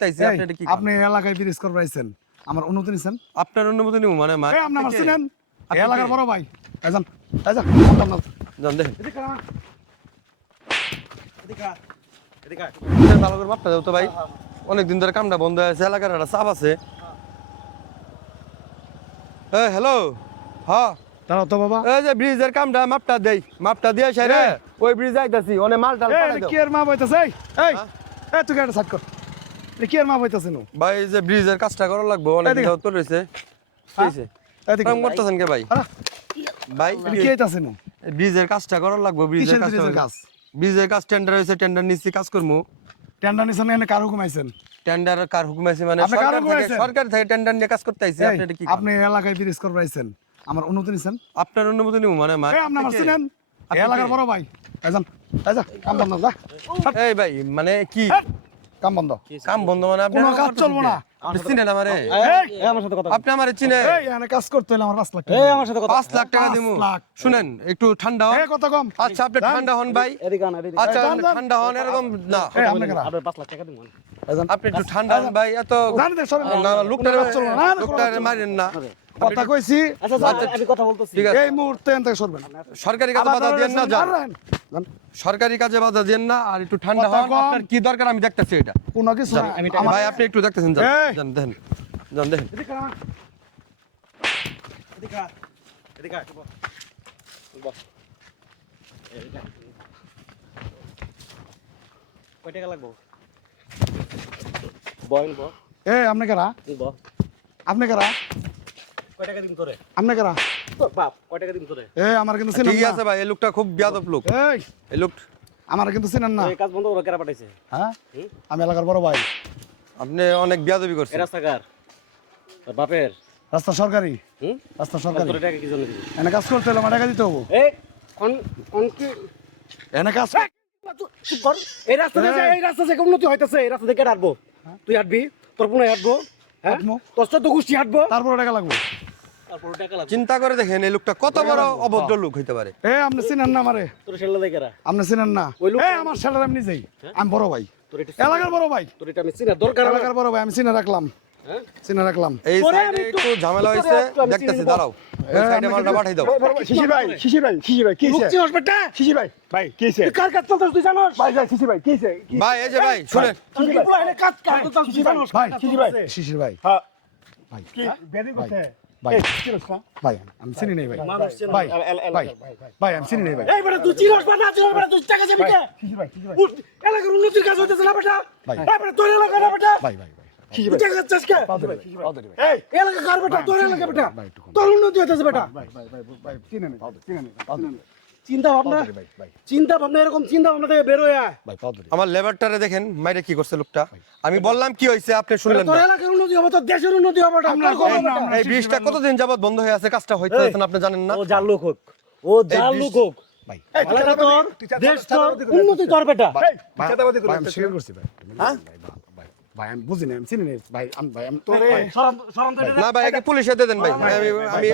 চাইছি আপনি এটা কি আপনি এলাকায় ব্রিজ করবাইছেন আমার অনুমতি নিছেন আপনার অনুমতি নিব মানে এই আপনি আমার চিনেন এই এলাকার বড় ভাই যান যান জান দেখেন এদিকে এদিকে ভালো করে মাপটা দাও তো ভাই অনেকদিন ধরে কামটা বন্ধ আছে এলাকার একটা চাপ আছে এই হ্যালো হ্যাঁ দাঁড়াও তো বাবা এই যে ব্রিজের কামটা মাপটা দিয়ে সাইরে ওই ব্রিজ আইতাছি অনেক মাল টাল পাঠাই এই দাও কি এর মা বইতাছে এই এই তুই গাড়ি সাইড কর এই কি এর মা বইতাছে নো ভাই এই যে ব্রিজের কাজটা করা লাগবে অনেক দিন তো রইছে কইছে এদিকে কাম করতেছেন কে ভাই ভাই কি আইতাছে নো ব্রিজের কাজটা করা লাগবে ব্রিজের কাজ ব্রিজের কাজ টেন্ডার হইছে টেন্ডার নিচ্ছি কাজ করমু টেন্ডার নিছেন এনে কার হুকুম আইছেন টেন্ডার কার হুকুম আছে মানে আপনি কার হুকুম আইছেন? সরকার থেকে টেন্ডার নিয়ে কাজ করতে আইছে আপনি এটা কি আপনি এলাকায় ব্রিজ করবাইছেন আমার অনুমতি নিছেন আপনার অনুমতি নিব মানে এই আপনি আমার চিনেন এই এলাকার বড় ভাই যান কাম বন্ধ যা এই ভাই মানে কি কাম বন্ধ কাম বন্ধ মানে আপনি কোনো কাজ চলবো না আপনি চিনেন আমারে এই আমার সাথে কথা আপনি আমারে চিনে এই এখানে কাজ করতে হলে আমার 5 লাখ এই আমার সাথে কথা 5 লাখ টাকা দিমু 5 লাখ। শুনেন একটু ঠান্ডা হন এই কত কম আচ্ছা আপনি ঠান্ডা হন ভাই এদিকে আন এদিকে আচ্ছা যান, যান। ঠান্ডা হন এরকম না এই আপনি কারা আপনি 5 লাখ টাকা দিন আপনি একটু ঠান্ডা হন ভাই এত জানেন তো সরেন না লোকটারে কোনো কাজ চলবে না, না, লোকটারে মারেন না কথা কইছি আচ্ছা আমি কথা বলতেছি ঠিক আছে এই মুহূর্তে এখান থেকে সরবেন সরকারি কাজে বাধা দেন না যান যান সরকারি কাজে বাধা দেন না আর একটু ঠান্ডা কথা হন কম। আপনার কি দরকার আমি দেখতেছি এটা কোনো কিছু না আমি আমার ভাই আপনি একটু দেখতেছেন যান এই। যান দেখেন যান দেখেন এদিকে আয়। এদিকে আয়। এদিকে আয়। কয় টাকা লাগবে বয়ন ব এই আপনি কারা তুই ব আপনি কারা কয় টাকা দিন তোরে আপনি কারা তোর বাপ কয় টাকা দিন তোরে এই আমার কিন্তু চিনেন ঠিক না আছে ভাই এই লোকটা খুব বেয়াদব লোক এই এই লোক আমার কিন্তু চিনেন না এই কাজ বন্ধ করে কেরা পাঠাইছে হ্যাঁ আমি এলাকার বড় ভাই আপনি অনেক বেয়াদবি এই করছেন রাস্তা কার তোর বাপের রাস্তা সরকারি হুম রাস্তা সরকারি তোর টাকা কি জন্য দিবি এনে কাজ করতে হলে আমার টাকা দিতে হবো এই কোন কোন কি এনে কাজ চুপ কর এই রাস্তা দিয়ে এই রাস্তা থেকে উন্নতি হইতাছে এই রাস্তা থেকে হাঁটবো তুই হাঁটবি তোর পুনে হাঁটবো হ্যাঁ হাঁটবো। তোর চোদ্দ গোষ্ঠী হাঁটবো তারপরে টাকা লাগবে তারপর টাকা লাগবে চিন্তা করে দেখেন এই লোকটা কত বড় অভদ্র লোক হইতে পারে এই আপনি চিনেন না আমারে তোর ছেলে দেয় কেরা আপনি চিনেন না ওই লোক- এই আমার ছেলের আমি নিজেই আমি বড় ভাই তোর এটা এলাকার বড় ভাই তোর এটা আমি চিনা দরকার আমার। এলাকার বড় ভাই আমি চিনে রাখলাম হ্যাঁ চিনে রাখলাম এই তোরে সাইডে আমি একটু একটু- ঝামেলা তোরে হইছে একটু আমি দেখতেছি চিনি না। দাঁড়াও ওই সাইডে মালটা পাঠাই দাও শিশির ভাই কি লোক চিনস বেটা ভাই কি তুই কার কাজ চলতেছ তুই জানোস ভাই শিশির ভাই কি ভাই এই যে ভাই শুনেন তুই কি পুরো এনে কাজ কাজ করতেছ তুই জানোস ভাই শিশির ভাই হ্যাঁ ভাই কি বেদি করতে ভাই এই কি রকম ভাই আমি চিনি নেই ভাই মানুষ চেনে ভাই না। ভাই ভাই আমি চিনি নেই ভাই এই বেটা তুই চিনস না চিনস বেটা তুই টাকা যাবি কে শিশির ভাই উঠ, এলাকার উন্নতির কাজ হইতেছে না বেটা ভাই। এই বেটা তোর এলাকা না বেটা ভাই ভাই তুই টাকা যাচ্ছিস কে এই এলাকা কার বেটা তোর এলাকা বেটা ভাই, একটু কম। তোর উন্নতি হইতেছে বেটা ভাই চিনি নেই চিন্তা ভাবনা ভাই ভাই চিন্তা ভাবনা এরকম চিন্তা ভাবনা থেকে বের হয়ে আয় ভাই পাও ধরে আমার লেবারটারে দেখেন মাইরে কি করছে লোকটা আমি বললাম কি হইছে আপনি শুনলেন তোর না এলাকার উন্নতি হবে তোর দেশের উন্নতি হবে বেটা তোর কোনো বেটা। এই ব্রিজটা কতদিন যাবত বন্ধ হয়ে আছে কাজটা হইতে আছে না আপনি জানেন না ও যার লোক হোক ও যার লোক হোক ভাই এলাকা তোর দেশ তোর উন্নতি তোর বেটা ভাই আমি স্বীকার করছি ভাই হ্যাঁ ভাই ভাই আমি বুঝি না আমি চিনি নেই ভাই আমি তোরে সরম সরম তো না ভাই একে পুলিশে দিয়ে দেন ভাই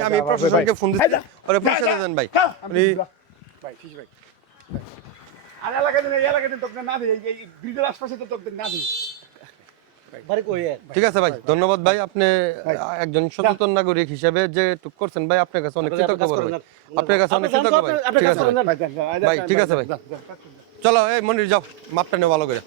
আমি প্রশাসনকে ফোন দিচ্ছি ওরে পুলিশে দিয়ে দেন ভাই আপনি ভাই শিশির ভাই আর এলাকা দিন এই এলাকা দিন তোকে না দিই এই ব্রিজের আশপাশে তো তোকে না দিই বাড়ি কই এর? ঠিক আছে ভাই ধন্যবাদ ভাই আপনি একজন সচেতন নাগরিক হিসেবে যে টুক করছেন ভাই আপনার কাছে অনেক কৃতজ্ঞ বড় ভাই আপনার কাছে অনেক কৃতজ্ঞ ভাই ঠিক আছে ভাই ভাই ঠিক আছে ভাই চলো এই মনির যাও মাপটা নেও ভালো করে